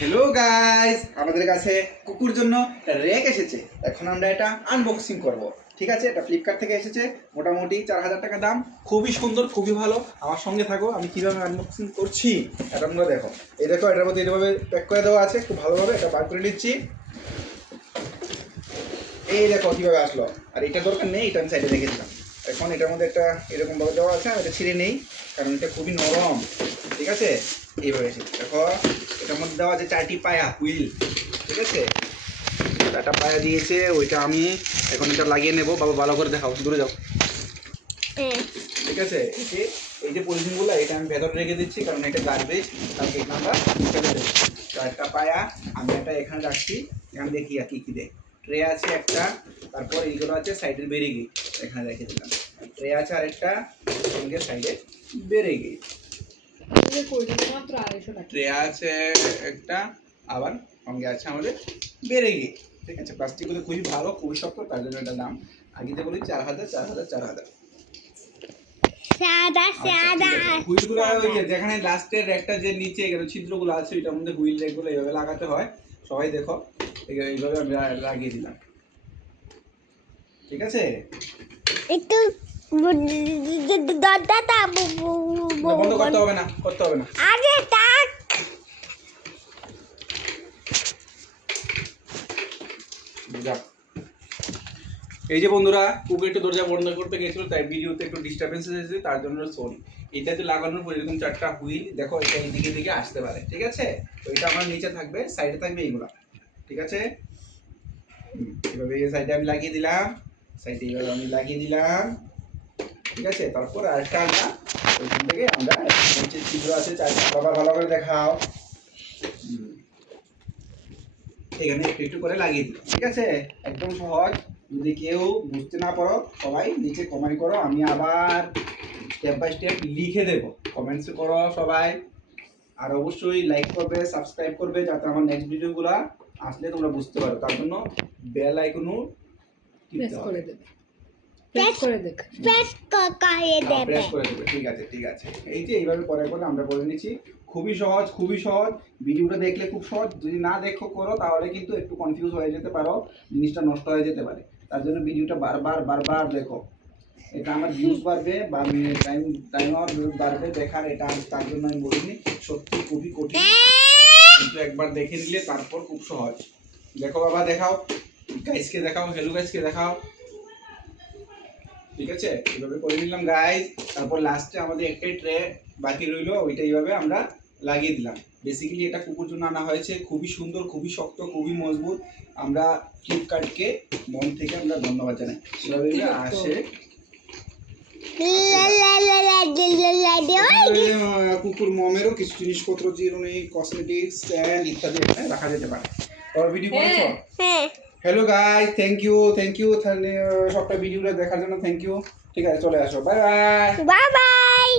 Hello guys, আমাদের কাছে কুকুর জন্য রেক এসেছে। এখন আমরা এটা আনবক্সিং করব। ঠিক আছে, এটা ফ্লিপকার্ট থেকে এসেছে, মোটামুটি 4000 টাকা দাম। খুবই সুন্দর, খুবই ভালো। আমার সঙ্গে থাকো, আমি কীভাবে আনবক্সিং করছি এটা তোমরা দেখো। এই দেখো, এটার মধ্যে এইভাবে প্যাক করে দেওয়া আছে, খুব ভালোভাবে এটা বার করে নিচ্ছি। এই দেখো কীভাবে আসলো। আর এটা দরকার নেই, এটা আমি সাইডে রেখে দিলাম। এখন এটার মধ্যে একটা এরকমভাবে দেওয়া আছে, আমি এটা ছিঁড়ে নেই কারণ এটা খুবই নরম। ঠিক আছে, এইভাবে এসেছে। দেখো এটার মধ্যে দেওয়া আছে 4টি পায়া হুইল। ঠিক আছে, 4টা পায়া দিয়েছে। ওইটা আমি এখন এটা লাগিয়ে নেবো। বাবা ভালো করে দেখাও, দূরে যাও। ঠিক আছে, এই যে পলিথিনগুলো এটা আমি ভেতরে রেখে দিচ্ছি কারণ এটা গার্বেজ, কালকে এখানে আমরা ফেলে দেবো। 4টা পায়া আমি এটা এখানে রাখছি। এখানে দেখি আর কী কী দেয়। ট্রে আছে একটা, তারপর এইগুলো আছে সাইডের বেরিয়ে এখানে রেখে দিলাম। ট্রে আছে আরেকটা, সঙ্গে সাইডে বেরিয়ে ট্রে আছে একটা, আবার সঙ্গে আছে আমাদের বেরিয়ে। ঠিক আছে, প্লাস্টিকগুলো খুবই ভালো, খুবই শক্ত, তার জন্য এটার দাম আগেতে বলি 4000। হুইলগুলো ওই যে যেখানে লাস্টের একটা যে নিচে ছিদ্রগুলো আছে ওইটার মধ্যে হুইল রেকগুলো এইভাবে লাগাতে হয়। সবাই দেখো, এইভাবে আমি লাগিয়ে দিলাম। ঠিক আছে, একটু দরজাটা বন্ধ করতে হবে না, করতে হবে না। আগে তাক এই যে বন্ধুরা, কুকুর একটু দরজা বন্ধ করতে গেছিল, তাই ভিডিওতে একটু ডিস্টারবেন্স এসেছে, তার জন্য সরি। এটাতে লাগানোর পর এরকম 4টা হুইল দেখো, এটা এইদিকে দিকে আসতে পারে। ঠিক আছে, তো এটা আমার নিচে থাকবে, সাইডে থাকবে এইগুলা। ঠিক আছে, এভাবে এই সাইডে আমি লাগিয়ে দিলাম, সাইডে এইভাবে আমি লাগিয়ে দিলাম। ঠিক আছে, তারপর আরেকটা আমরা ওইখান থেকে আমরা নিচে ছিদ্র আছে 4টা, বাবা ভালো করে দেখাও। এখানে একটু একটু করে লাগিয়ে দিই। ঠিক আছে, একদম সহজ। যদি কেউ বুঝতে না পারো সবাই নিচে কমেন্ট করো, আমি আবার স্টেপ বাই স্টেপ লিখে দেবো। কমেন্টস করো সবাই, আর অবশ্যই লাইক করবে, সাবস্ক্রাইব করবে, যাতে আমার নেক্সট ভিডিওগুলো আসলে তোমরা বুঝতে পারো। তার জন্য বেল আইকনও প্রেস করে দেবে, প্রেস করে দেবে, প্রেস করে দেবে। ঠিক আছে, ঠিক আছে। এই যে এইভাবে করে করে আমরা করে নিচ্ছি। খুবই সহজ, খুবই সহজ। ভিডিওটা দেখলে খুব সহজ, যদি না দেখো করো তাহলে কিন্তু একটু কনফিউজ হয়ে যেতে পারো, জিনিসটা নষ্ট হয়ে যেতে পারে। তার জন্য ভিডিওটা বারবার বারবার দেখো। এটা আমার ভিউজ বাড়বে বা টাইম আমার বাড়বে দেখার, এটা তার জন্য আমি বলিনি। সত্যি খুবই কঠিন, কিন্তু একবার দেখে নিলে তারপর খুব সহজ। দেখো বাবা, দেখাও গাইসকে, দেখাও হ্যালো গাইসকে দেখাও। ঠিক আছে, এইভাবে করে নিলাম গাইস। তারপর লাস্টে আমাদের একটাই ট্রে বাকি রইলো, ওইটা এইভাবে আমরা লাগিয়ে দিলাম। বেসিক্যালি এটা কুকুর জন্য আনা হয়েছে, খুবই সুন্দর, খুবই শক্ত, খুবই মজবুত। আমরা ফ্লিপকার্টকে মন থেকে আমরা ধন্যবাদ জানাই। এভাবে আসে কুকুর মমেরও কিছু জিনিসপত্র, যেরকম কসমেটিক্স স্ট্যান্ড ইত্যাদি এখানে রাখা যেতে পারে। তোমরা ভিডিও করেছো? হ্যালো গাইস, থ্যাংক ইউ সবটা ভিডিওটা দেখার জন্য থ্যাংক ইউ। ঠিক আছে, চলে আসো, বাই বাই। বাবা।